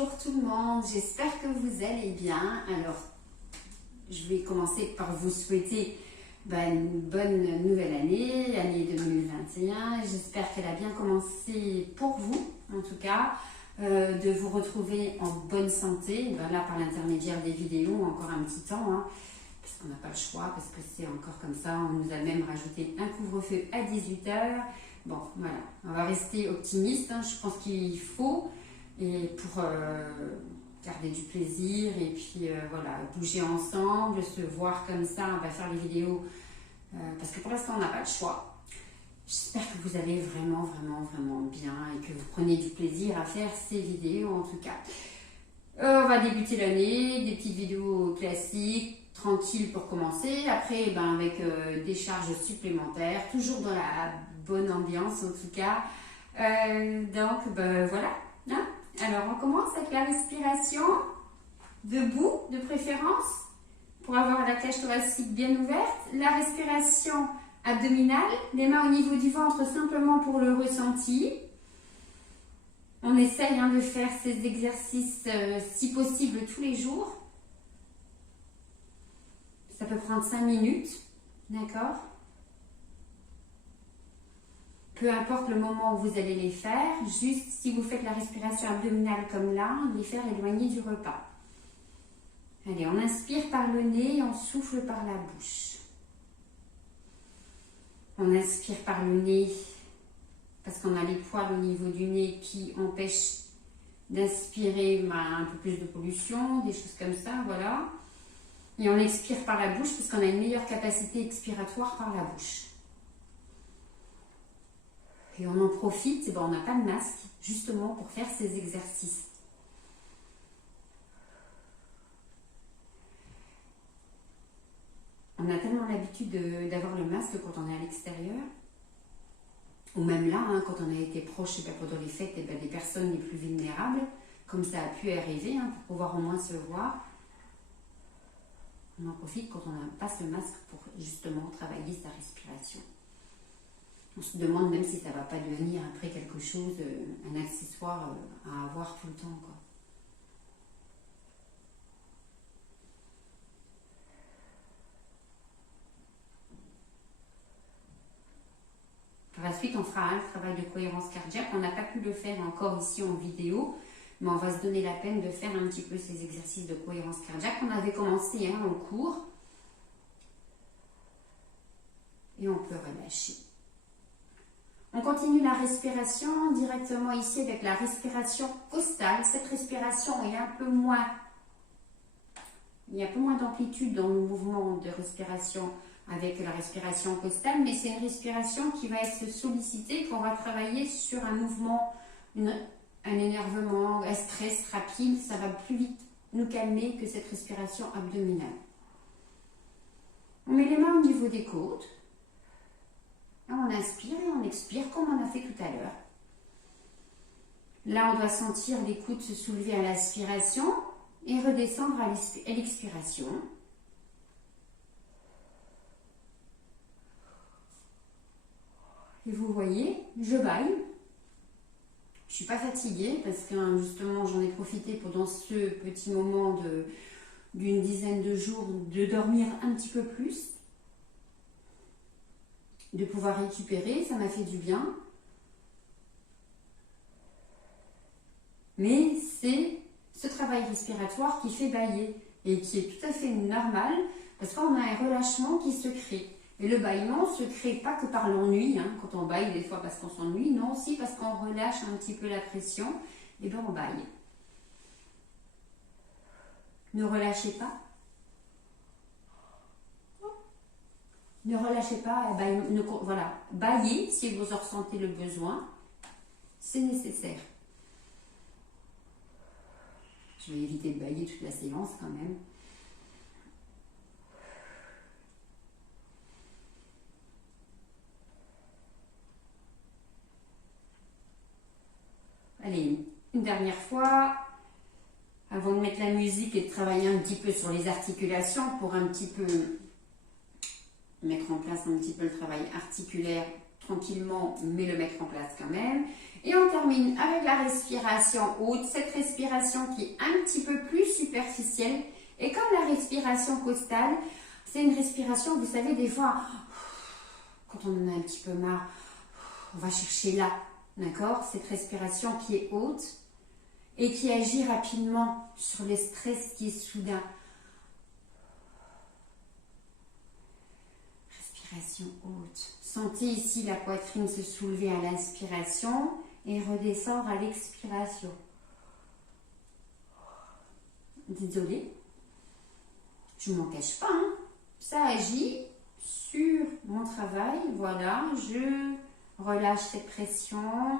Bonjour tout le monde, j'espère que vous allez bien. Alors, je vais commencer par vous souhaiter une bonne nouvelle année, année 2021. J'espère qu'elle a bien commencé pour vous, en tout cas, de vous retrouver en bonne santé. Là, par l'intermédiaire des vidéos, encore un petit temps, parce qu'on n'a pas le choix, parce que c'est encore comme ça. On nous a même rajouté un couvre-feu à 18 h. Bon, voilà, on va rester optimiste. Je pense qu'il faut, et pour garder du plaisir, et puis voilà, bouger ensemble, se voir comme ça, on va faire les vidéos, parce que pour l'instant, on n'a pas le choix. J'espère que vous allez vraiment bien, et que vous prenez du plaisir à faire ces vidéos, en tout cas. On va débuter l'année, des petites vidéos classiques, tranquilles pour commencer. Après, avec des charges supplémentaires, toujours dans la bonne ambiance, en tout cas. Donc, voilà. Alors, on commence avec la respiration, debout de préférence, pour avoir la cage thoracique bien ouverte. La respiration abdominale, les mains au niveau du ventre simplement pour le ressenti. On essaye de faire ces exercices, si possible, tous les jours. Ça peut prendre 5 minutes, d'accord ? Peu importe le moment où vous allez les faire, juste si vous faites la respiration abdominale comme là, les faire éloigner du repas. Allez, on inspire par le nez et on souffle par la bouche. On inspire par le nez parce qu'on a les poils au niveau du nez qui empêchent d'inspirer un peu plus de pollution, des choses comme ça, voilà. Et on expire par la bouche parce qu'on a une meilleure capacité expiratoire par la bouche. Et on en profite, on n'a pas de masque, justement pour faire ces exercices. On a tellement l'habitude d'avoir le masque quand on est à l'extérieur, ou même là, quand on a été proche pendant les fêtes des personnes les plus vulnérables, comme ça a pu arriver, pour pouvoir au moins se voir. On en profite quand on passe le masque pour justement travailler sa respiration. On se demande même si ça ne va pas devenir après quelque chose, un accessoire à avoir tout le temps, quoi. Par la suite, on fera un travail de cohérence cardiaque. On n'a pas pu le faire encore ici en vidéo, mais on va se donner la peine de faire un petit peu ces exercices de cohérence cardiaque. On avait commencé en cours. Et on peut relâcher. On continue la respiration directement ici avec la respiration costale. Cette respiration est un peu moins... Il y a un peu moins d'amplitude dans le mouvement de respiration avec la respiration costale, mais c'est une respiration qui va être sollicitée, qu'on va travailler sur un mouvement, un énervement, un stress rapide. Ça va plus vite nous calmer que cette respiration abdominale. On met les mains au niveau des côtes. On inspire et on expire comme on a fait tout à l'heure. Là, on doit sentir les coudes se soulever à l'aspiration et redescendre à l'expiration. Et vous voyez, je baille. Je ne suis pas fatiguée parce que justement, j'en ai profité pendant ce petit moment d'une dizaine de jours de dormir un petit peu plus, de pouvoir récupérer, ça m'a fait du bien. Mais c'est ce travail respiratoire qui fait bâiller et qui est tout à fait normal parce qu'on a un relâchement qui se crée. Et le bâillement ne se crée pas que par l'ennui, quand on bâille des fois parce qu'on s'ennuie, non, aussi parce qu'on relâche un petit peu la pression, et on bâille. Ne relâchez pas. Ne relâchez pas, voilà, baillez si vous en ressentez le besoin, c'est nécessaire. Je vais éviter de bailler toute la séance quand même. Allez, une dernière fois, avant de mettre la musique et de travailler un petit peu sur les articulations pour un petit peu mettre en place un petit peu le travail articulaire tranquillement, mais le mettre en place quand même. Et on termine avec la respiration haute, cette respiration qui est un petit peu plus superficielle. Et comme la respiration costale, c'est une respiration, vous savez, des fois, quand on en a un petit peu marre, on va chercher là, d'accord? Cette respiration qui est haute et qui agit rapidement sur le stress qui est soudain. Respiration haute. Sentez ici la poitrine se soulever à l'inspiration et redescendre à l'expiration. Désolée, je ne m'en cache pas, hein. Ça agit sur mon travail. Voilà, je relâche cette pression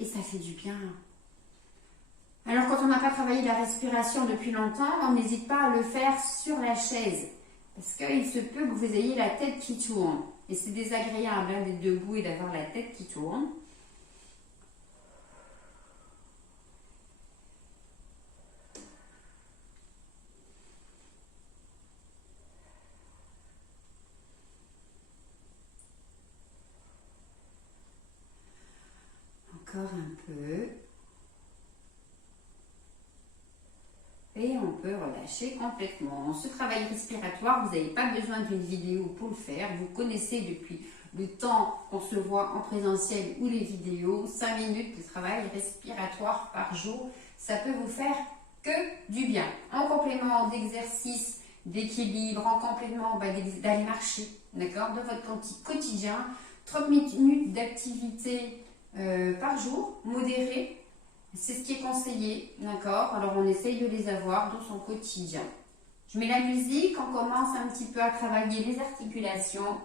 et ça fait du bien. Alors quand on n'a pas travaillé la respiration depuis longtemps, on n'hésite pas à le faire sur la chaise. Parce qu'il se peut que vous ayez la tête qui tourne. Et c'est désagréable hein, d'être debout et d'avoir la tête qui tourne. Encore un peu. Et on peut relâcher complètement. Ce travail respiratoire, vous n'avez pas besoin d'une vidéo pour le faire. Vous connaissez depuis le temps qu'on se voit en présentiel ou les vidéos. 5 minutes de travail respiratoire par jour, ça peut vous faire que du bien. En complément d'exercices, d'équilibre, en complément d'aller marcher, d'accord, de votre quotidien. 30 minutes d'activité par jour, modérée. C'est ce qui est conseillé, d'accord? Alors on essaye de les avoir dans son quotidien. Je mets la musique, on commence un petit peu à travailler les articulations.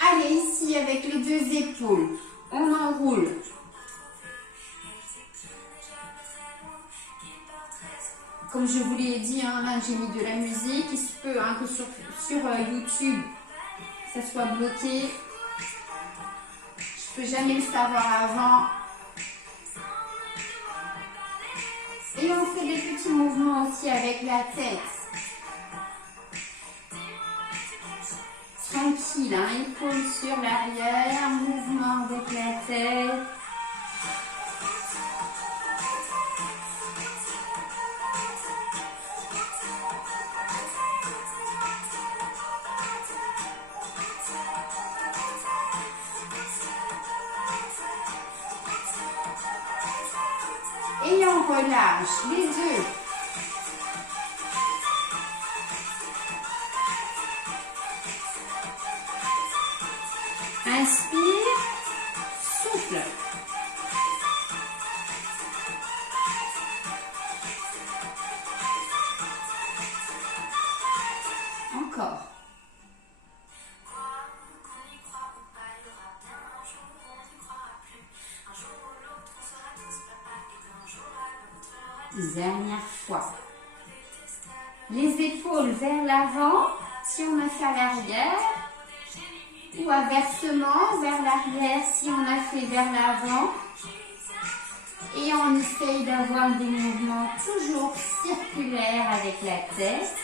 Allez, ici avec les deux épaules, on enroule. Comme je vous l'ai dit, hein, là j'ai mis de la musique. Il se peut hein, que sur YouTube, ça soit bloqué. Je peux jamais le savoir avant. Et on fait des petits mouvements aussi avec la tête. Tranquille, hein, épaule sur l'arrière, mouvement avec la tête. Et on relâche les deux. Inspire, souffle. Encore. Dernière fois. Les épaules vers l'avant, si on a fait à l'arrière, ou inversement, vers l'arrière, si on a fait vers l'avant. Et on essaye d'avoir des mouvements toujours circulaires avec la tête.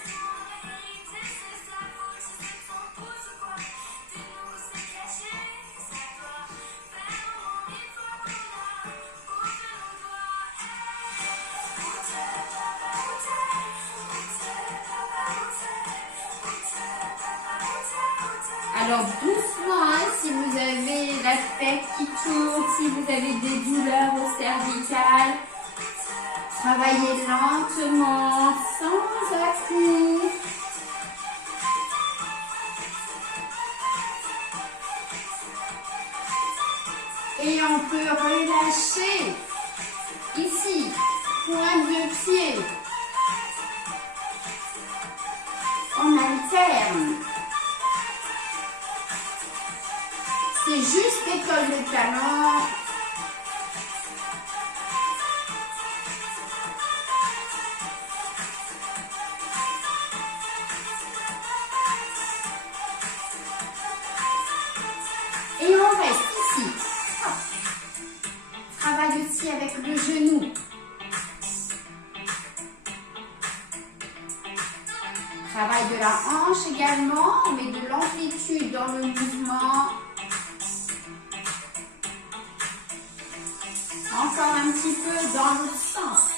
Alors doucement, hein, si vous avez la tête qui tourne, si vous avez des douleurs au cervical, travaillez lentement, sans à-coups. Et on peut relâcher ici, pointe de pied. On alterne. C'est juste école de talent. Et on reste ici. Travaille aussi avec le genou. travaille de la hanche également, on met de l'amplitude dans le mouvement. Encore un petit peu dans l'autre sens.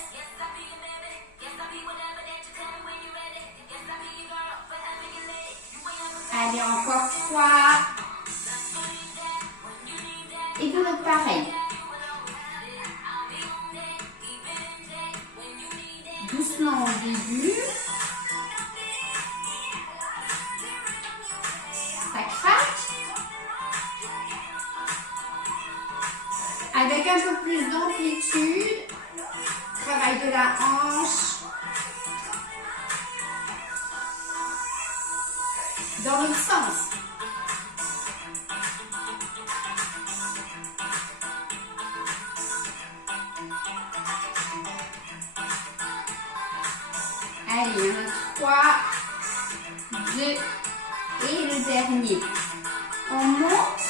Allez, encore 3. Et de l'autre pareil. Doucement au début. Ça craque. Avec un peu plus d'amplitude. Travail de la hanche. Dans l'autre sens. Allez, 1, 3, 2 et le dernier. On monte,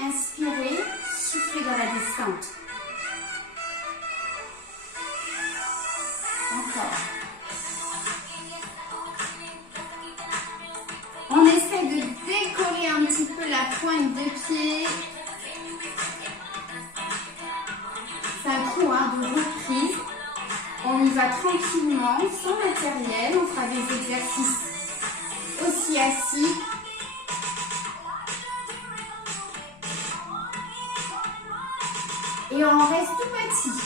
inspirez, soufflez dans la descente. Encore. On essaie de décoller un petit peu la pointe de pied. C'est un coup de reprise. On y va tranquillement, sans matériel. On fera des exercices aussi assis. Et on reste tout petit.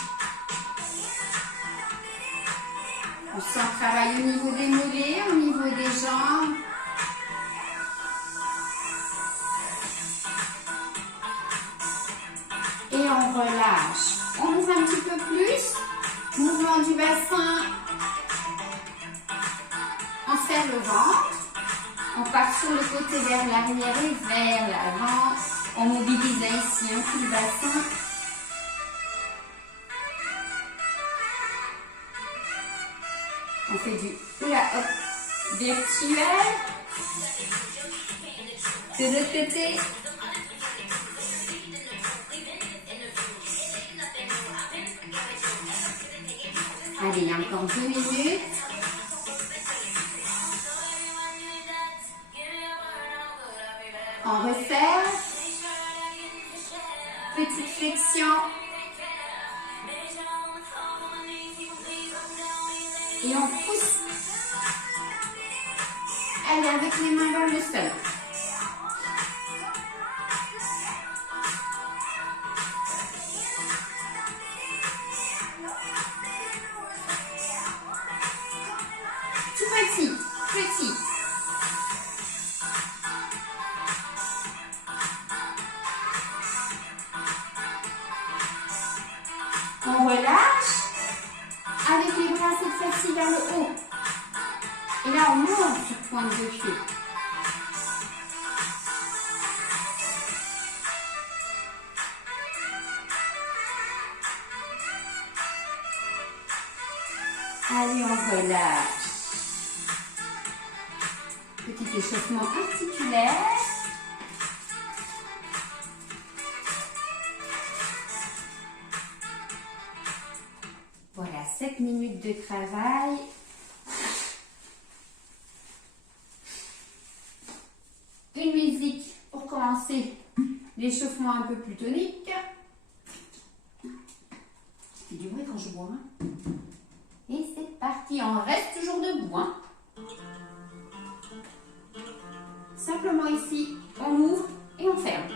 On sent le travail au niveau des mollets, au niveau des jambes. Et on relâche. On ouvre un petit peu plus. Mouvement du bassin. On serre le ventre. On part sur le côté vers l'arrière et vers l'avant. On mobilise ici un peu le bassin. On fait du hula hop virtuel. De l'autre côté. Allez, il y a encore 2 minutes. On resserre. Petite flexion. Et on pousse. Allez, avec les mains vers le sol. Petit. On relâche. Avec les bras cette fois-ci vers le haut. Et là, on monte sur pointe de pied. Allez, on relâche. Petit échauffement articulaire. Voilà, 7 minutes de travail. Une musique pour commencer l'échauffement un peu plus tonique. C'est du bruit quand je bois. Et c'est parti, on reste toujours debout. Simplement ici, on ouvre et on ferme.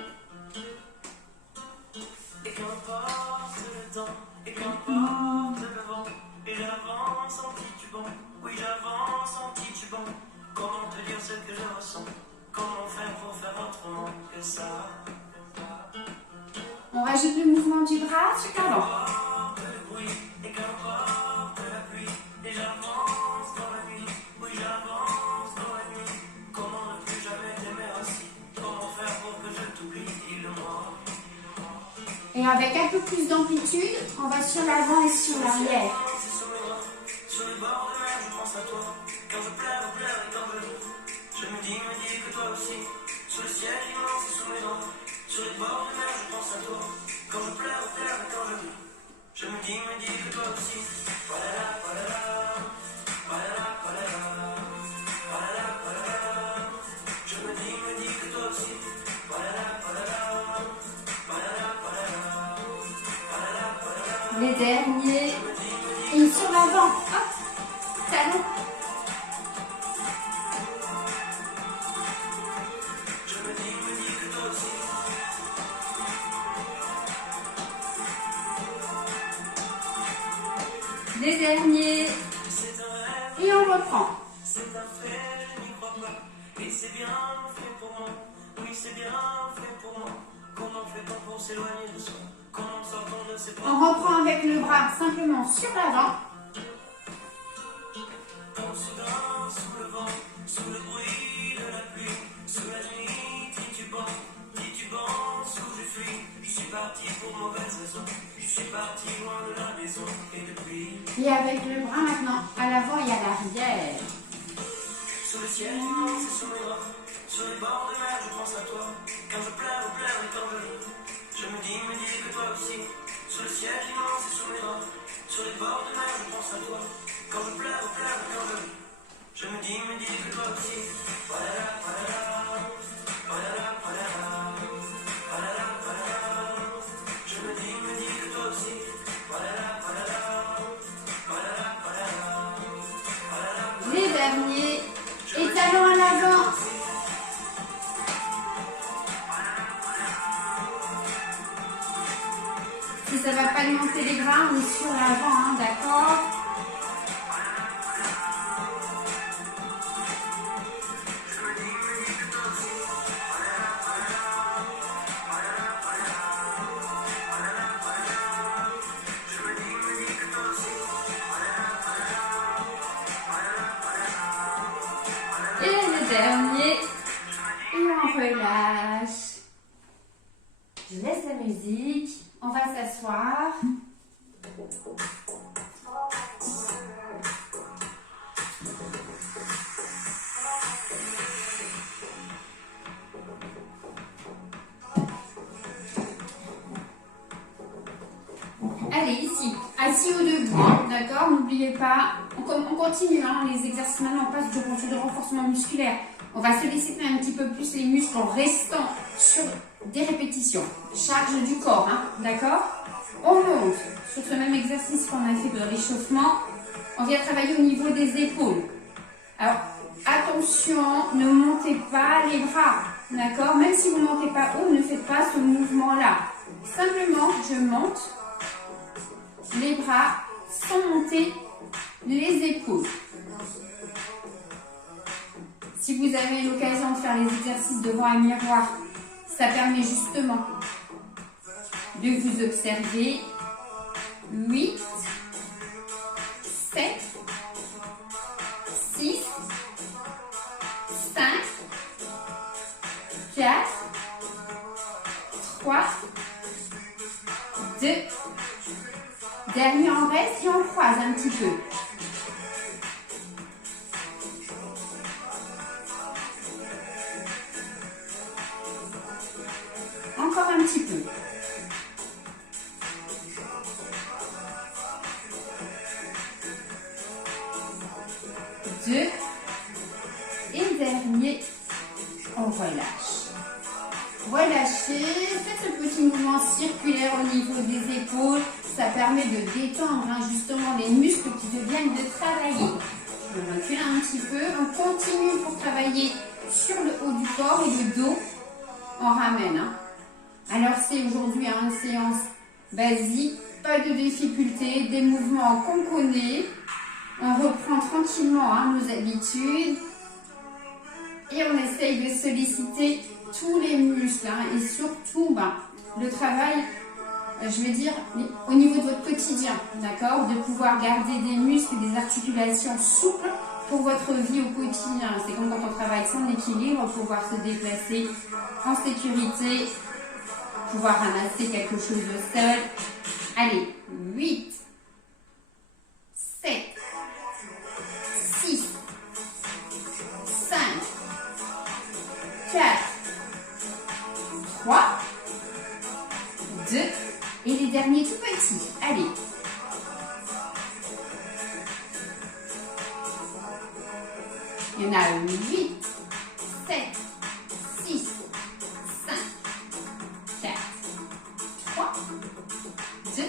Et qu'importe le temps, et qu'importe le vent, et j'avance en titubant, oui j'avance en titubant. Comment te dire ce que je ressens? Comment faire pour faire autrement que ça? On rajoute le mouvement du bras sur l'avant. Et avec un peu plus d'amplitude, on va sur l'avant et sur l'arrière. Sur le bord de mer, je pense à toi. Quand je pleure et quand je ris. Je me dis que toi aussi. Sous le ciel immense et sous mes doigts. Sur les bords de mer, je pense à toi. Quand je pleure et quand je ris. Je me dis que toi aussi. Voilà, voilà, voilà, voilà. Les derniers. Et sur l'avant. Hop. Talon. Les derniers. Et on reprend. C'est un fait, je n'y crois pas. Et c'est bien fait pour moi. Oui, c'est bien fait pour moi. Comment fait-on pour s'éloigner de soi? Comment sort-on de ces On reprend avec le bras simplement sur l'avant. Quand soudain, sous le vent, sous le bruit de la pluie, sous la nuit, titubant, où je fuis. Je suis parti pour mauvaise raison. Je suis parti loin de la maison. Et depuis, Et avec le bras maintenant à l'avant et à l'arrière. sous le ciel immense et sous mes bras, sur les bords de mer, je pense à toi. Quand je pleure et quand je ris, je me dis que toi aussi. Sous le ciel immense et sous mes bras, sur les bords de mer, je pense à toi. Quand je pleure et quand je ris, je me dis que toi aussi. Palala, palala, palala, palala, palala, palala. Je me dis que toi aussi. Palala, palala, palala, palala, palala. Les derniers. Et talons à l'avant. Si ça ne va pas monter les bras, on est sur l'avant, hein, d'accord? Et le dernier. Et on relâche. Je laisse la musique. On va s'asseoir. Allez, ici, assis ou debout, d'accord? N'oubliez pas, on continue hein, les exercices. Maintenant, on passe de renforcement musculaire. On va solliciter un petit peu plus les muscles en restant sur des répétitions. Charge du corps, hein, d'accord? On monte sur ce même exercice qu'on a fait de réchauffement. On vient travailler au niveau des épaules. Alors, attention, ne montez pas les bras, d'accord? Même si vous ne montez pas haut, ne faites pas ce mouvement-là. Simplement, je monte les bras sans monter les épaules. Si vous avez l'occasion de faire les exercices devant un miroir, ça permet justement de vous observer. 8, 7, 6, 5, 4, 3, 2, dernier en reste et on croise un petit peu. Encore un petit peu. Deux. Et dernier, on relâche. Relâchez, faites ce petit mouvement circulaire au niveau des épaules. Ça permet de détendre hein, justement les muscles qui deviennent de travailler. Je recule un petit peu. On continue pour travailler sur le haut du corps et le dos. On ramène. Hein. Alors c'est aujourd'hui hein, une séance basique, pas de difficulté, des mouvements qu'on connaît. On reprend tranquillement hein, nos habitudes et on essaye de solliciter tous les muscles hein, et surtout le travail, je veux dire, au niveau de votre quotidien, d'accord? De pouvoir garder des muscles et des articulations souples pour votre vie au quotidien. C'est comme quand on travaille sans équilibre, pouvoir se déplacer en sécurité, pouvoir ramasser quelque chose de seul. Allez, 8, 7, 6, 5, 4, 3, 2, et les derniers tout petits. Allez. Il y en a 8, 7, 6, 5, 4, 3, 2,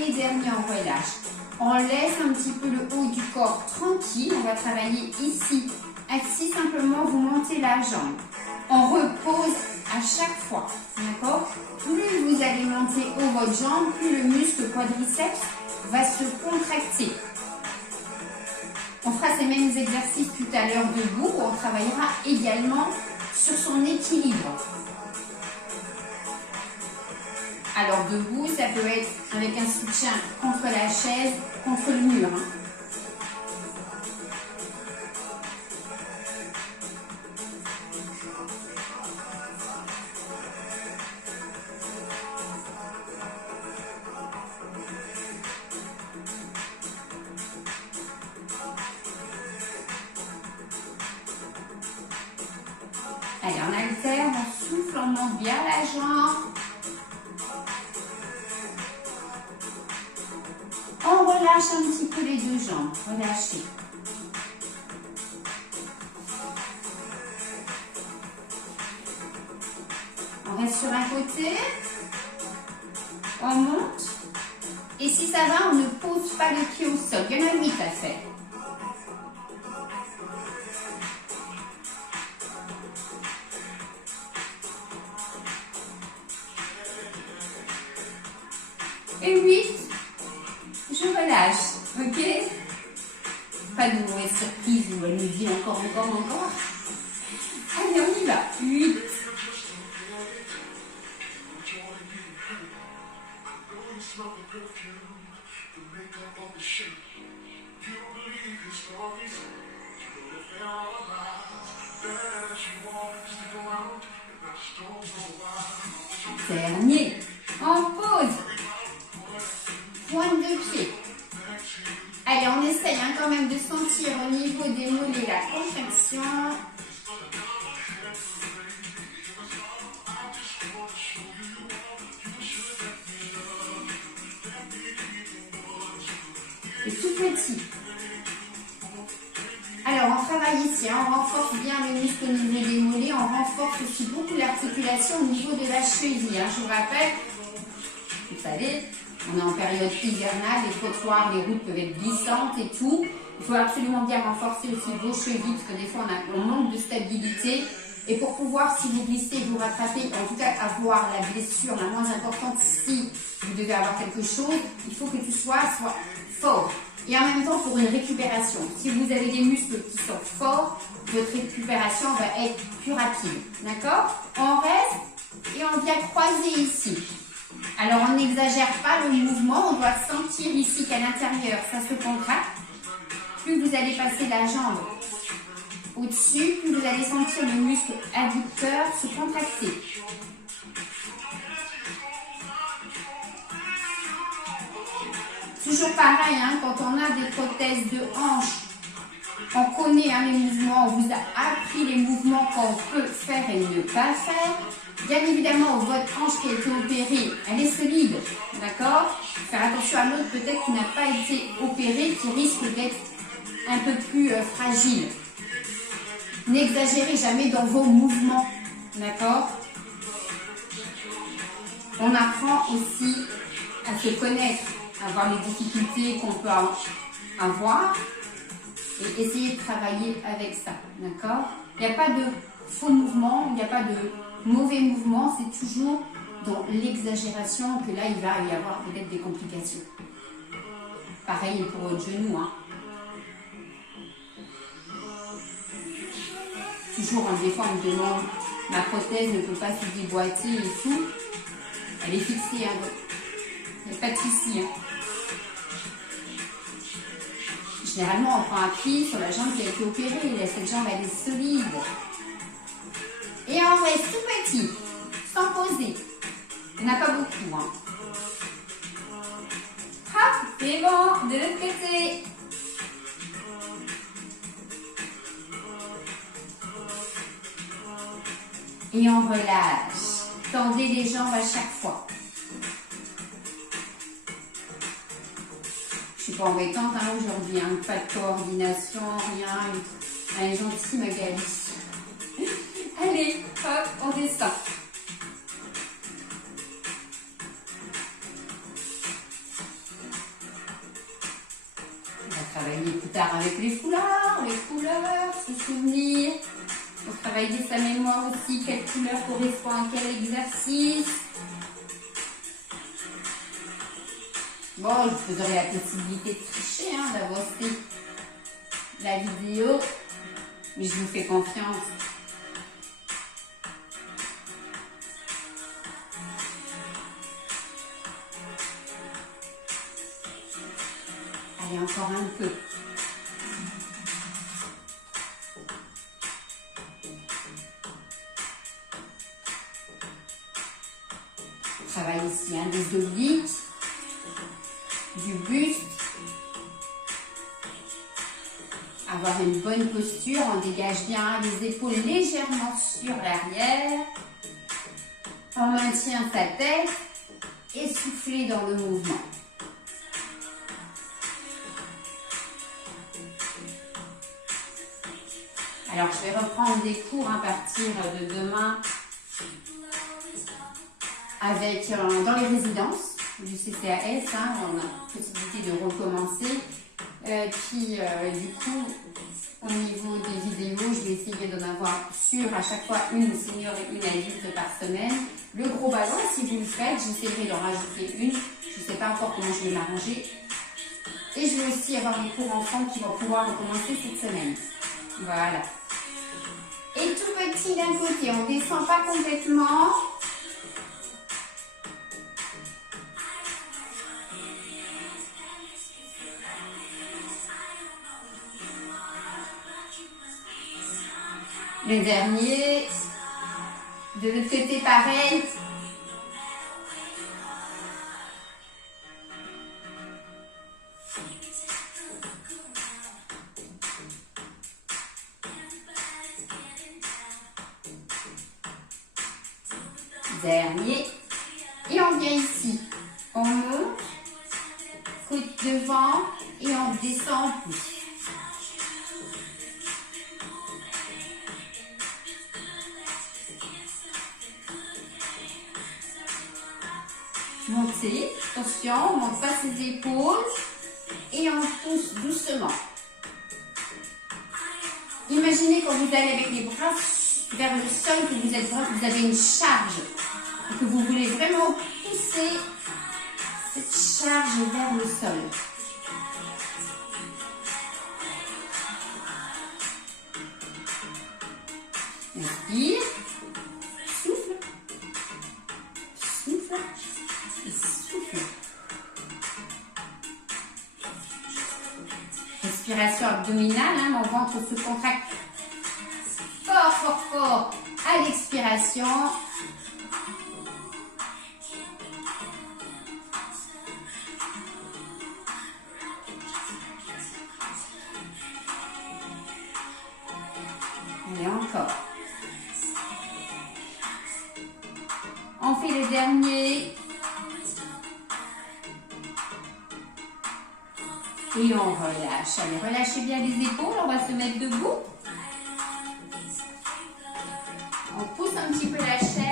et dernier et on relâche. On laisse un petit peu le haut du corps tranquille. On va travailler ici. Assis, simplement, vous montez la jambe. On repose à chaque fois. D'accord? Plus vous allez monter haut votre jambe, plus le muscle quadriceps va se contracter. On fera ces mêmes exercices tout à l'heure debout. On travaillera également sur son équilibre. Alors debout, ça peut être avec un soutien contre la chaise, contre le mur. Allez, on alterne, on souffle, on monte bien la jambe. On relâche un petit peu les deux jambes, relâchez. On reste sur un côté, on monte, et si ça va, on ne pose pas le pied au sol. Il y en a 8 à faire. Et 8. Je relâche, ok? Pas de mauvaise surprise où elle nous dit encore. Allez, on y va. 8. Dernier. En pause. Pointe de pied. Allez, on essaye quand même de sentir au niveau des mollets la contraction. Et tout petit. Alors, on travaille ici, on renforce bien le muscle au niveau des mollets, on renforce aussi beaucoup l'articulation au niveau de la cheville. Je vous rappelle, vous savez, on est en période hivernale, les trottoirs, les routes peuvent être glissantes et tout. Il faut absolument bien renforcer aussi vos chevilles parce que des fois on manque de stabilité. Et pour pouvoir, si vous glissez, vous rattrapez, en tout cas avoir la blessure la moins importante, si vous devez avoir quelque chose, il faut que tout soit fort. Et en même temps pour une récupération. Si vous avez des muscles qui sont forts, votre récupération va être plus rapide. D'accord? On reste et on vient croiser ici. Alors, on n'exagère pas le mouvement, on doit sentir ici qu'à l'intérieur, ça se contracte. Plus vous allez passer la jambe au-dessus, plus vous allez sentir le muscle adducteur se contracter. Toujours pareil, quand on a des prothèses de hanche, on connaît les mouvements, on vous a appris les mouvements qu'on peut faire et ne pas faire. Bien évidemment, votre hanche qui a été opérée, elle est solide, d'accord? Faire attention à l'autre peut-être qui n'a pas été opérée, qui risque d'être un peu plus fragile. N'exagérez jamais dans vos mouvements, d'accord? On apprend aussi à se connaître, à voir les difficultés qu'on peut avoir et essayer de travailler avec ça, d'accord? Il n'y a pas de faux mouvements, il n'y a pas de mauvais mouvements, c'est toujours dans l'exagération que là il va y avoir peut-être des complications. Pareil pour votre genou, Toujours, des fois on me demande, ma prothèse ne peut pas se déboîter et tout. Elle est fixée, il n'y a pas de souci. Généralement, on prend appui sur la jambe qui a été opérée. Cette jambe, elle est solide. Et on reste tout petit, sans poser. Il n'y en a pas beaucoup. Hop, c'est bon, de l'autre côté. Et on relâche. Tendez les jambes à chaque fois. Je suis pas embêtante aujourd'hui, pas de coordination, rien. Elle est gentille, Magali. Allez, hop, on descend. travailler plus tard avec les couleurs, se souvenir. Pour travailler sa mémoire aussi, quelle couleur correspond à quel exercice. Bon, vous aurez la possibilité de tricher, hein, d'avancer la vidéo, mais je vous fais confiance. Allez, encore un peu. Travaille ici hein, des obliques, du buste. Avoir une bonne posture, on dégage bien les épaules légèrement sur l'arrière. On maintient sa tête et souffler dans le mouvement. Alors, je vais reprendre des cours à partir de demain avec, dans les résidences du CCAS. Hein, on a possibilité de recommencer. Du coup, au niveau des vidéos, je vais essayer d'en avoir sur à chaque fois une senior et une adulte par semaine. Le gros ballon, si vous le faites, j'essaierai d'en rajouter une. Je ne sais pas encore comment je vais m'arranger. Et je vais aussi avoir des cours enfants qui vont pouvoir recommencer cette semaine. Voilà. Et tout petit d'un côté, on ne descend pas complètement. Le dernier, de l'autre côté pareil. Dernier. Et on vient ici. On monte, côte devant et on descend en plus. Montez, attention, on ne monte pas ses épaules et on pousse doucement. Imaginez quand vous allez avec les bras vers le sol que vous avez une charge et que vous voulez vraiment pousser cette charge vers le sol. Inspire, souffle, souffle. Souffle. Respiration abdominale, hein, mon ventre se contracte fort, fort, fort à l'expiration. Et encore. On fait le dernier. Et on relâche. Allez, relâchez bien les épaules. On va se mettre debout. On pousse un petit peu la chaise.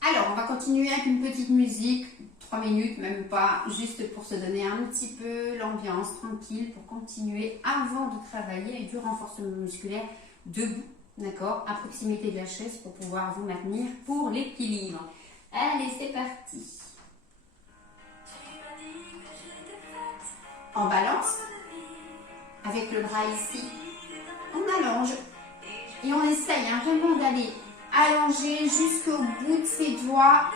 Alors, on va continuer avec une petite musique, 3 minutes, même pas, juste pour se donner un petit peu l'ambiance tranquille, pour continuer avant de travailler avec du renforcement musculaire debout, d'accord, à proximité de la chaise pour pouvoir vous maintenir pour l'équilibre. Allez, c'est parti. On balance, avec le bras ici, on allonge et on essaye hein, vraiment d'aller allonger jusqu'au bout de ses doigts.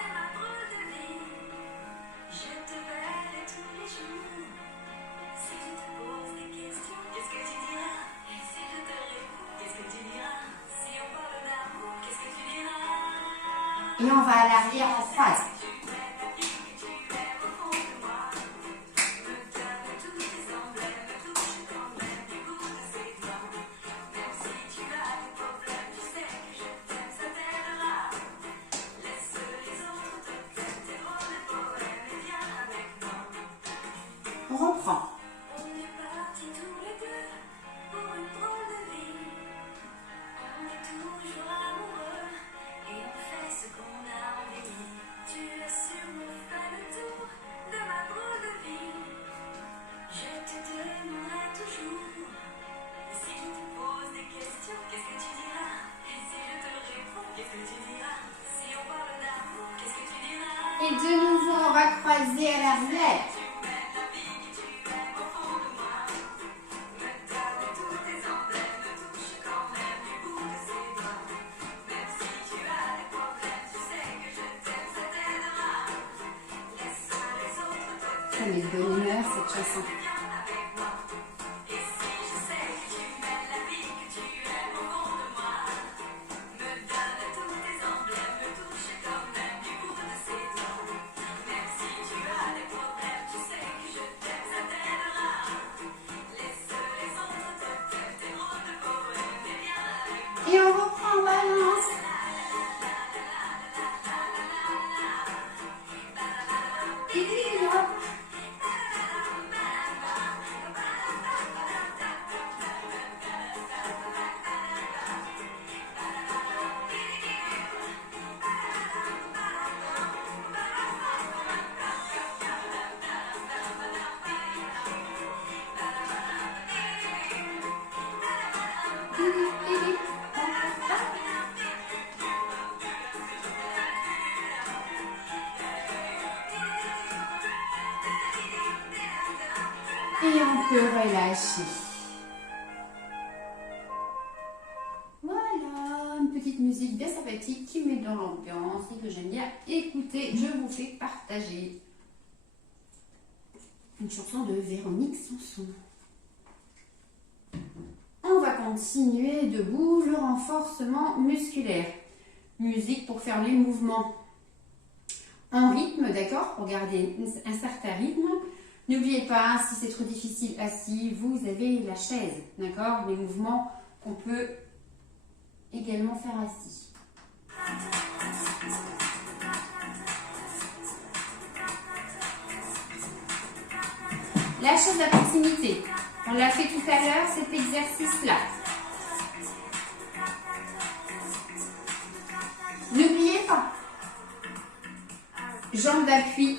Et on va à l'arrière en croise. Et de nouveau, on va croiser à l'arrière. Ça met de bonne humeur cette chanson. Et on reprend en balance. Et hop. Et on peut relâcher. Voilà, une petite musique bien sympathique qui met dans l'ambiance et que j'aime bien écouter. Je vous fais partager une chanson de Véronique Sanson. On va continuer debout le renforcement musculaire. Musique pour faire les mouvements en rythme, d'accord? Pour garder un certain rythme. N'oubliez pas, si c'est trop difficile assis, vous avez la chaise, d'accord? Les mouvements qu'on peut également faire assis. La chaise à proximité. On l'a fait tout à l'heure, cet exercice-là. N'oubliez pas, jambes d'appui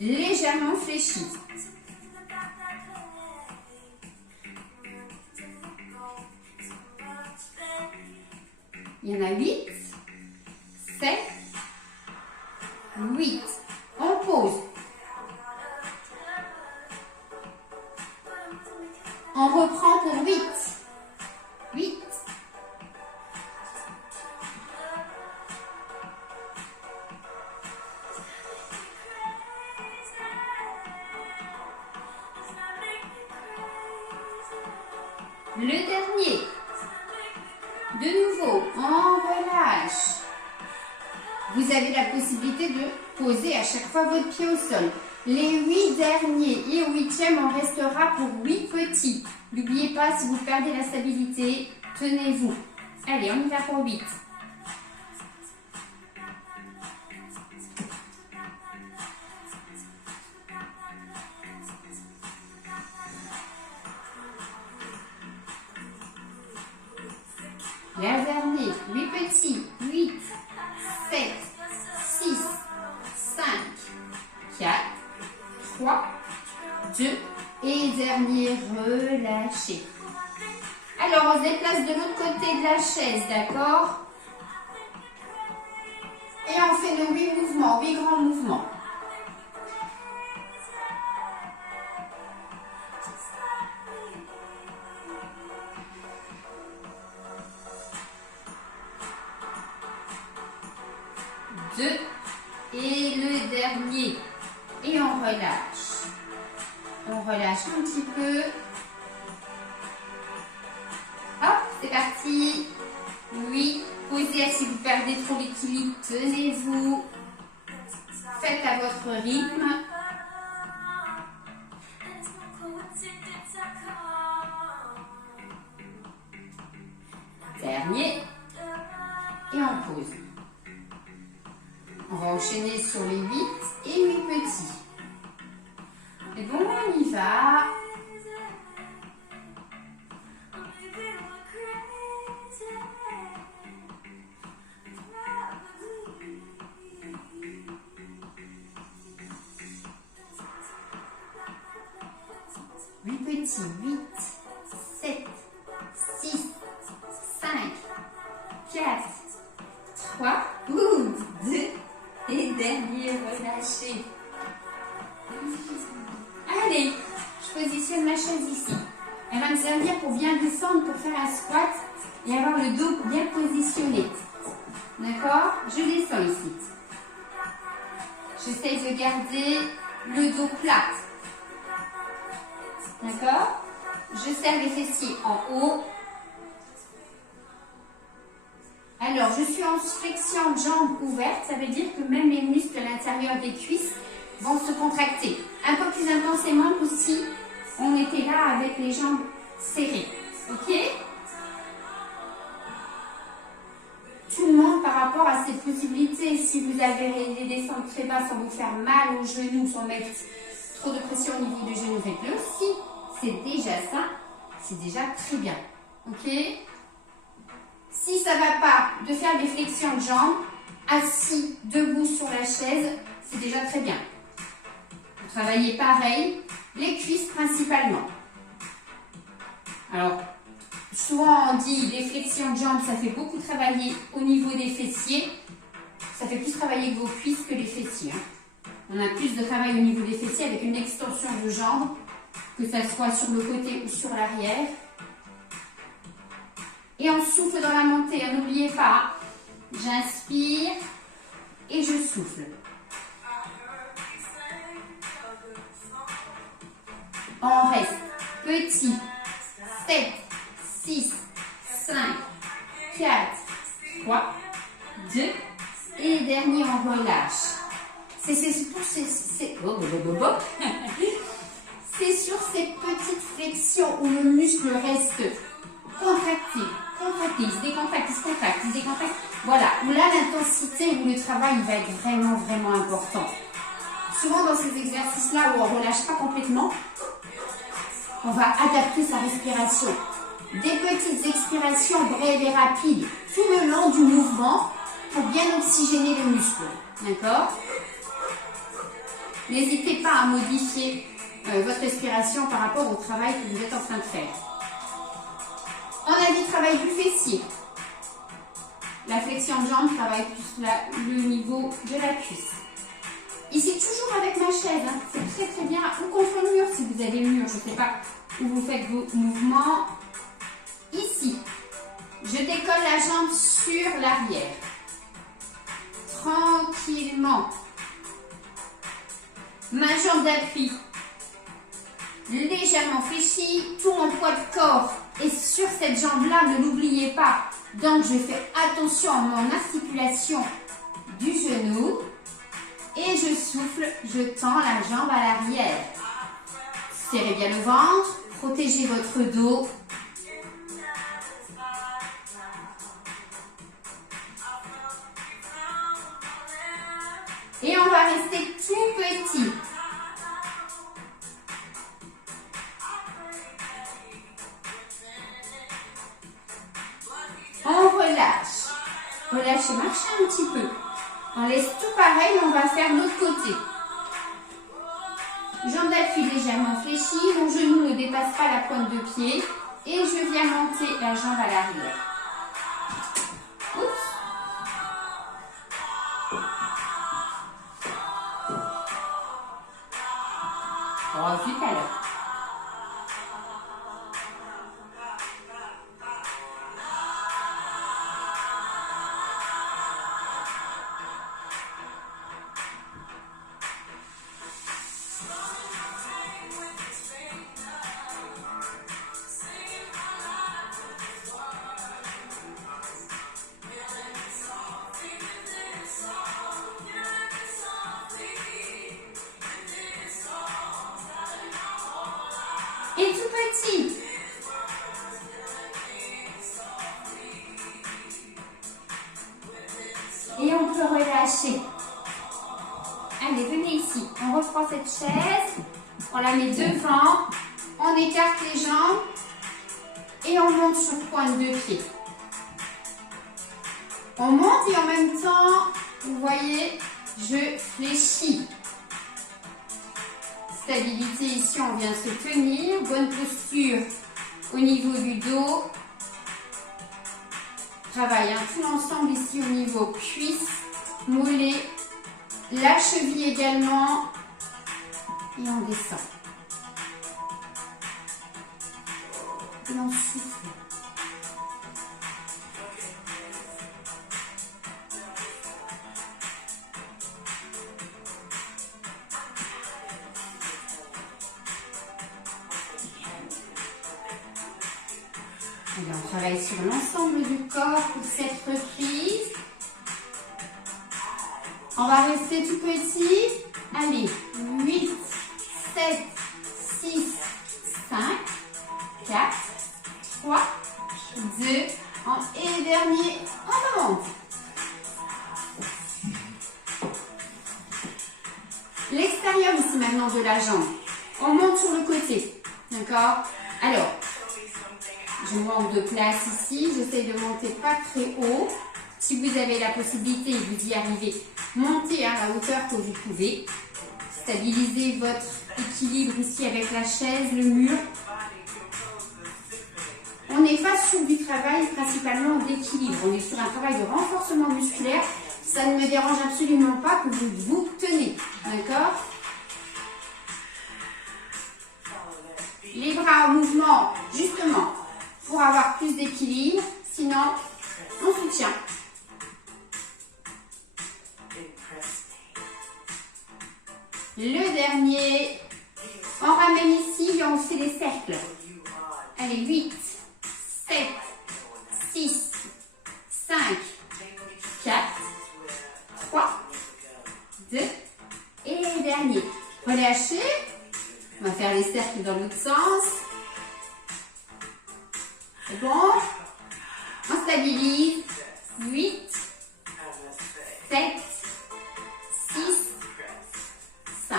légèrement fléchies. Il y en a 8, 7, 8. On pose. On reprend pour 8. 8. Le dernier. De nouveau, on relâche. Vous avez la possibilité de poser à chaque fois votre pied au sol. Les 8 derniers et au 8e, on restera pour 8 petits. N'oubliez pas, si vous perdez la stabilité, tenez-vous. Allez, on y va pour 8. La dernière, 8 petits, 8, 7, 6, 5, 4, 3, 2 et dernier, relâchez. Alors, on se déplace de l'autre côté de la chaise, d'accord? Et on fait nos 8 mouvements, 8 grands mouvements. Deux et le dernier. Et on relâche. On relâche un petit peu. Hop, c'est parti. Oui, posez si vous perdez trop l'équilibre, tenez-vous. Faites à votre rythme. Dernier. Et on pose. On va enchaîner sur les 8 et 8 petits. Et bon, on y va. Huit petits, 8, 7, 6, 5, 4, 3, 2 Et dernier, relâchez. Allez, je positionne ma chaise ici. Elle va me servir pour bien descendre, pour faire un squat et avoir le dos bien positionné. D'accord? Je descends ici. J'essaie de garder le dos plat. D'accord? Je serre les fessiers en haut. Alors, je suis en flexion de jambes ouvertes. Ça veut dire que même les muscles à l'intérieur des cuisses vont se contracter. Un peu plus intensément que si on était là avec les jambes serrées. Ok? Tout le monde par rapport à cette possibilité, si vous avez des descentes très bas sans vous faire mal aux genoux, sans mettre trop de pression au niveau du genou, faites-le. Si c'est déjà ça, c'est déjà très bien. Ok? Si ça ne va pas de faire des flexions de jambes, assis, debout sur la chaise, c'est déjà très bien. Vous travaillez pareil, les cuisses principalement. Alors, souvent on dit les flexions de jambes, ça fait beaucoup travailler au niveau des fessiers. Ça fait plus travailler vos cuisses que les fessiers. On a plus de travail au niveau des fessiers avec une extension de jambes, que ça soit sur le côté ou sur l'arrière. Et on souffle dans la montée, n'oubliez pas, j'inspire et je souffle. On reste petit, 7, 6, 5, 4, 3, 2, et dernier on relâche. C'est sur ces petites flexions où le muscle reste contracté, il se décontracte, il se contracte, il se décontracte. Voilà, où là l'intensité, où le travail va être vraiment, vraiment important. Souvent dans ces exercices-là où on ne relâche pas complètement, on va adapter sa respiration. Des petites expirations brèves et rapides tout le long du mouvement pour bien oxygéner le muscle. D'accord? N'hésitez pas à modifier votre respiration par rapport au travail que vous êtes en train de faire. On a dit travail du fessier. La flexion de jambe travaille plus le niveau de la cuisse. Ici, toujours avec ma chaise, hein. C'est très très bien. Ou contre le mur, si vous avez le mur, je ne sais pas où vous faites vos mouvements. Ici, je décolle la jambe sur l'arrière. Tranquillement. Ma jambe d'appui légèrement fléchie. Tout mon poids de corps est sur cette jambe-là, ne l'oubliez pas. Donc, je fais attention à mon articulation du genou. Et je souffle, je tends la jambe à l'arrière. Serrez bien le ventre, protégez votre dos. Et on va rester tout petit. On relâche. Relâchez, marchez un petit peu. On laisse tout pareil, on va faire l'autre côté. Jambe d'appui légèrement fléchie, mon genou ne dépasse pas la pointe de pied et je viens monter la jambe à l'arrière. Oups. Oh, vite alors. Et tout petit. Et on peut relâcher. Allez, venez ici. On reprend cette chaise. On la met devant. On écarte les jambes. Et on monte sur pointe de pied. On monte et en même temps, vous voyez, je fléchis. Stabilité ici, on vient se tenir. Bonne posture au niveau du dos. Travaille tout l'ensemble ici au niveau cuisse, mollets La cheville également. Et on descend. Et on souffle. Alors, on travaille sur l'ensemble du corps pour cette reprise. On va rester tout petit. Allez, 8, 7, 6, 5, 4, 3, 2, et dernier, on remonte. L'extérieur ici maintenant de la jambe. On monte sur le côté. D'accord? Alors, je manque de place ici. J'essaie de monter pas très haut. Si vous avez la possibilité et vous y arrivez, montez à la hauteur que vous pouvez. Stabilisez votre équilibre ici avec la chaise, le mur. On n'est pas sur du travail principalement d'équilibre. On est sur un travail de renforcement musculaire. Ça ne me dérange absolument pas que vous vous tenez. D'accord? Les bras en mouvement, justement, pour avoir plus d'équilibre. Sinon, on soutient. Le dernier, on ramène ici et on fait des cercles. Allez, 8, 7, 6, 5, 4, 3, 2, et dernier. Relâchez. On va faire les cercles dans l'autre sens. C'est bon? On stabilise. 8, 7, 6, 5,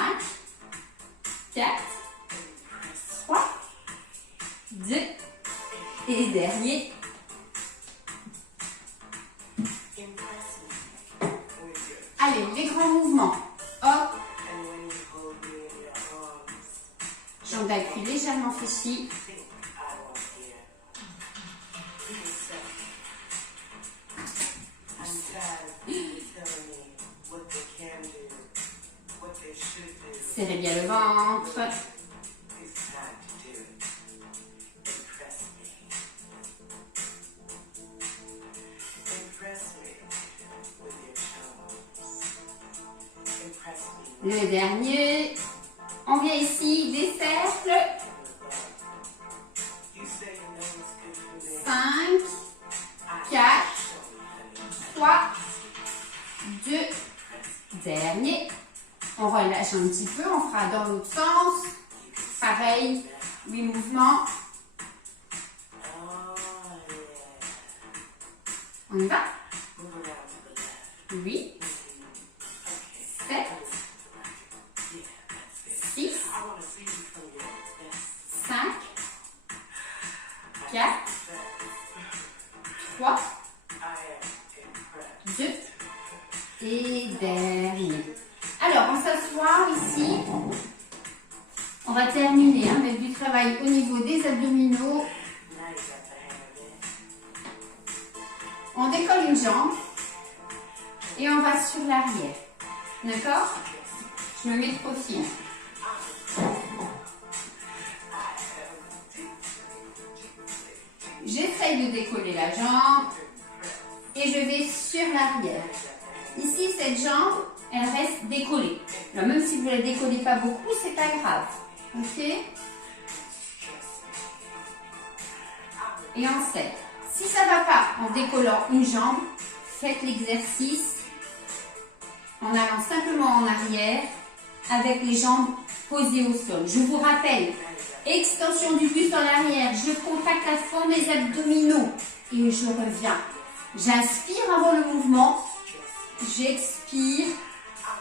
4, 3, 2, et dernier. Allez, les grands mouvements. Hop. Jambes d'appui légèrement fléchies. Serrez bien le ventre. Le dernier. On vient ici, des cercles. 5, 4, 3, 2, dernier. On relâche un petit peu, on fera dans l'autre sens. Pareil, 8 mouvements. On y va? 8, 7, 6, 5, 4, 3, 2, et dernier. Alors, on s'assoit ici. On va terminer avec du travail au niveau des abdominaux. On décolle une jambe et on va sur l'arrière. D'accord? Je me mets de profil. J'essaye de décoller la jambe et je vais sur l'arrière. Ici, cette jambe, elle reste décollée. Alors, même si vous ne la décollez pas beaucoup, c'est pas grave. Ok? Et on serre. Si ça ne va pas en décollant une jambe, faites l'exercice en allant simplement en arrière avec les jambes posées au sol. Je vous rappelle, extension du buste en arrière, je contracte à fond mes abdominaux et je reviens. J'inspire avant le mouvement, j'expire,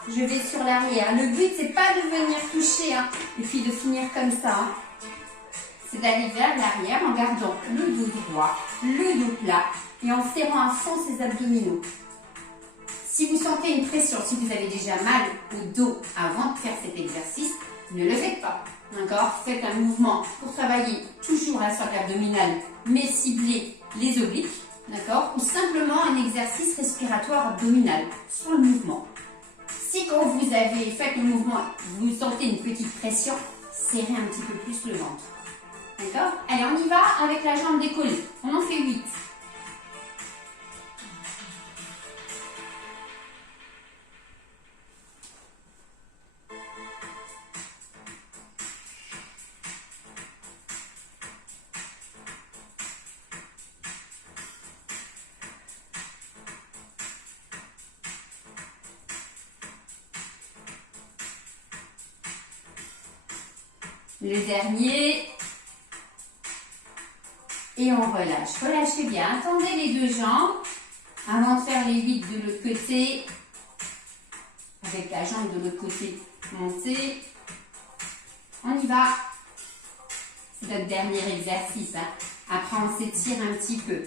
je vais sur l'arrière. Le but, c'est pas de venir toucher et puis de finir comme ça. C'est d'aller vers l'arrière en gardant le dos droit, le dos plat et en serrant à fond ses abdominaux. Si vous sentez une pression, si vous avez déjà mal au dos avant de faire cet exercice, ne le faites pas. D'accord? Faites un mouvement pour travailler toujours un socle abdominal, mais cibler les obliques. D'accord? Ou simplement un exercice respiratoire abdominal sur le mouvement. Si quand vous avez fait le mouvement, vous sentez une petite pression, serrez un petit peu plus le ventre. D'accord? Allez, on y va avec la jambe décollée. On en fait 8. Le dernier. Et on relâche. Relâchez bien. Tendez les deux jambes avant de faire les 8 de l'autre côté. Avec la jambe de l'autre côté montée. On y va. C'est notre dernier exercice. Hein. Après, on s'étire un petit peu.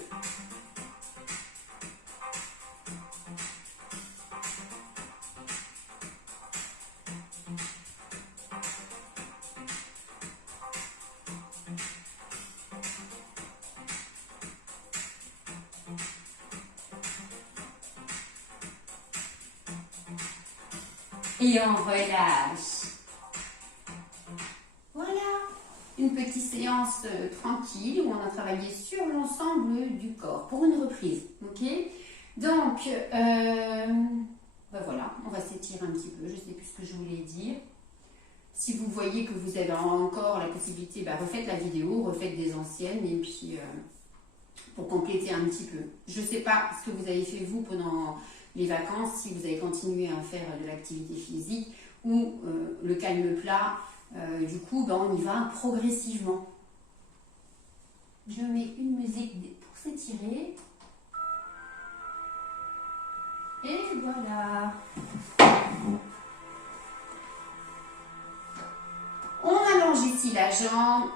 Et on relâche. Voilà, une petite séance tranquille où on a travaillé sur l'ensemble du corps pour une reprise. Ok? Donc, ben voilà, on va s'étirer un petit peu. Je ne sais plus ce que je voulais dire. Si vous voyez que vous avez encore la possibilité, ben refaites la vidéo, refaites des anciennes et puis pour compléter un petit peu. Je ne sais pas ce que vous avez fait vous pendant les vacances, si vous avez continué à faire de l'activité physique ou le calme plat, du coup, ben, on y va progressivement. Je mets une musique pour s'étirer. Et voilà. On allonge ici la jambe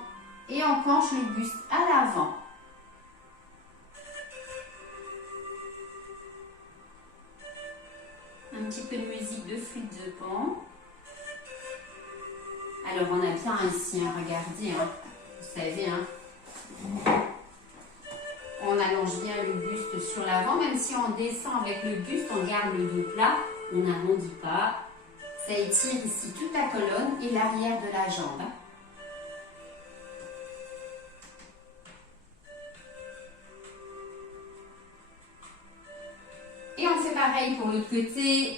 et on penche le buste à l'avant. Un petit peu de musique de flûte de Pan. Alors on a bien ici, hein, regardez, hein, vous savez, hein, on allonge bien le buste sur l'avant, même si on descend avec le buste, on garde le dos plat, on n'arrondit pas. Ça étire ici toute la colonne et l'arrière de la jambe. Hein. Et on fait pareil pour l'autre côté.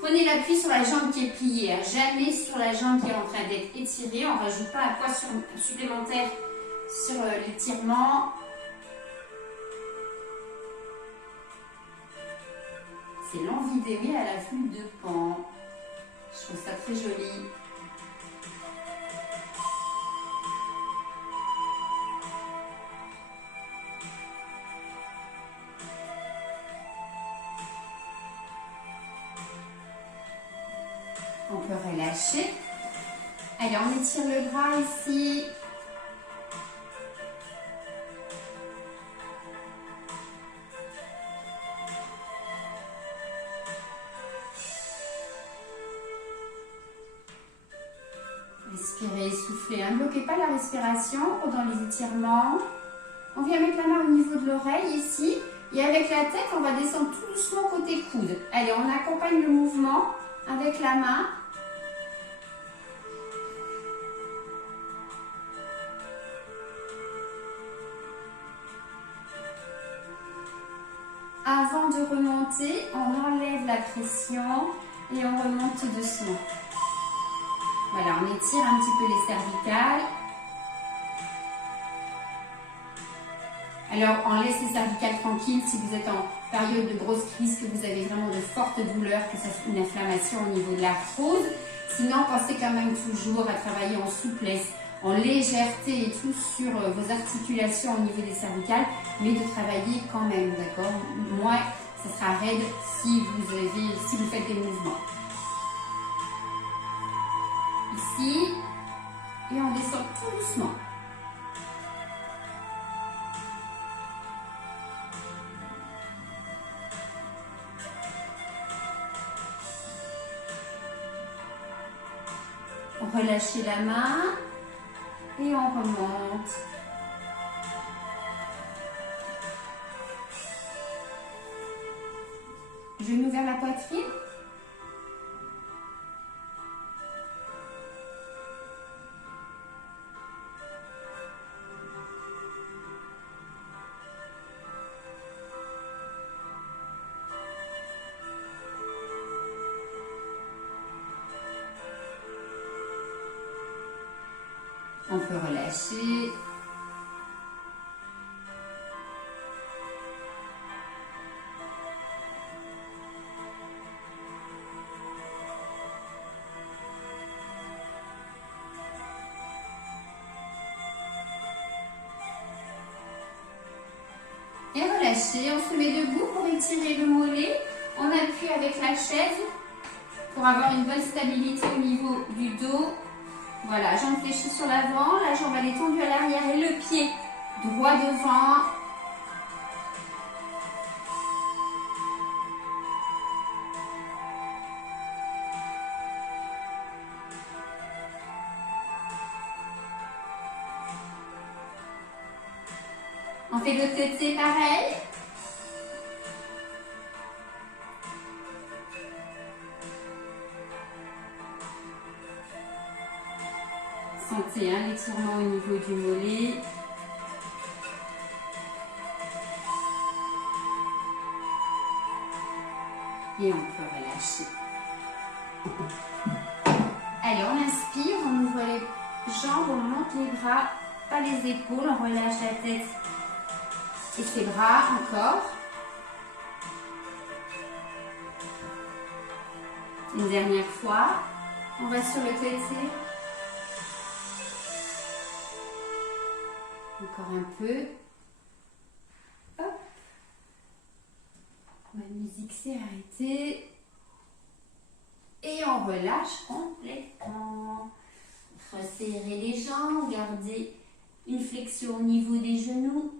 Prenez l'appui sur la jambe qui est pliée, hein. Jamais sur la jambe qui est en train d'être étirée. On ne rajoute pas un poids supplémentaire sur l'étirement. C'est l'envie d'aimer à la flûte de Pan. Je trouve ça très joli. On peut relâcher. Allez, on étire le bras ici. Respirez, soufflez. Ne bloquez pas la respiration pendant les étirements. On vient mettre la main au niveau de l'oreille ici. Et avec la tête, on va descendre tout doucement côté coude. Allez, on accompagne le mouvement avec la main. Avant de remonter, on enlève la pression et on remonte doucement. Voilà, on étire un petit peu les cervicales. Alors, on laisse les cervicales tranquilles si vous êtes en période de grosse crise, que vous avez vraiment de fortes douleurs, que ça fait une inflammation au niveau de l'arthrose. Sinon, pensez quand même toujours à travailler en souplesse, en légèreté et tout sur vos articulations au niveau des cervicales, mais de travailler quand même, d'accord? Moins, ça sera raide si vous faites des mouvements. Ici, et on descend tout doucement. Relâchez la main et on remonte. Genou vers la poitrine. On peut relâcher. Et relâcher. On se met debout pour étirer le mollet. On appuie avec la chaise pour avoir une bonne stabilité au niveau du dos. Voilà, jambe fléchie sur l'avant, la jambe elle est tendue à l'arrière et le pied droit devant. On fait de l'autre côté pareil. Sentez l'étirement au niveau du mollet. Et on peut relâcher. Allez, on inspire, on ouvre les jambes, on monte les bras, pas les épaules, on relâche la tête et ses bras encore. Une dernière fois, on va sur le côté. Encore un peu. Hop. La musique s'est arrêtée. Et on relâche complètement. Resserrez les jambes, gardez une flexion au niveau des genoux.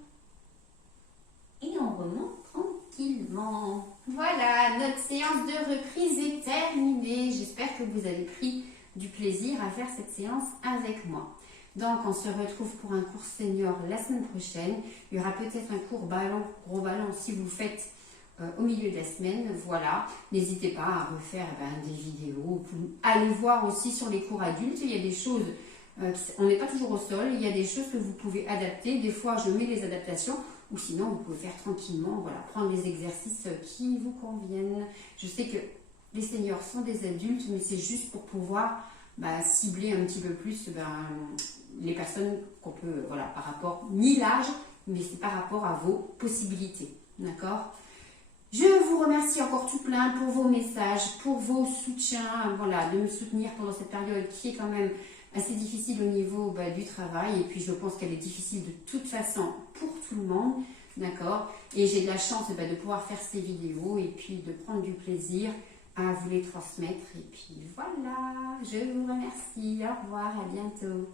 Et on remonte tranquillement. Voilà, notre séance de reprise est terminée. J'espère que vous avez pris du plaisir à faire cette séance avec moi. Donc, on se retrouve pour un cours senior la semaine prochaine. Il y aura peut-être un cours ballon, gros ballon, si vous le faites au milieu de la semaine. Voilà, n'hésitez pas à refaire des vidéos. Allez voir aussi sur les cours adultes. Il y a des choses, on n'est pas toujours au sol. Il y a des choses que vous pouvez adapter. Des fois, je mets les adaptations. Ou sinon, vous pouvez faire tranquillement, voilà, prendre les exercices qui vous conviennent. Je sais que les seniors sont des adultes, mais c'est juste pour pouvoir cibler un petit peu plus les personnes qu'on peut, voilà, par rapport, ni l'âge, mais c'est par rapport à vos possibilités, d'accord? Je vous remercie encore tout plein pour vos messages, pour vos soutiens, voilà, de me soutenir pendant cette période qui est quand même assez difficile au niveau du travail, et puis je pense qu'elle est difficile de toute façon pour tout le monde, d'accord? Et j'ai de la chance de pouvoir faire ces vidéos et puis de prendre du plaisir à vous les transmettre, et puis voilà, je vous remercie, au revoir, à bientôt.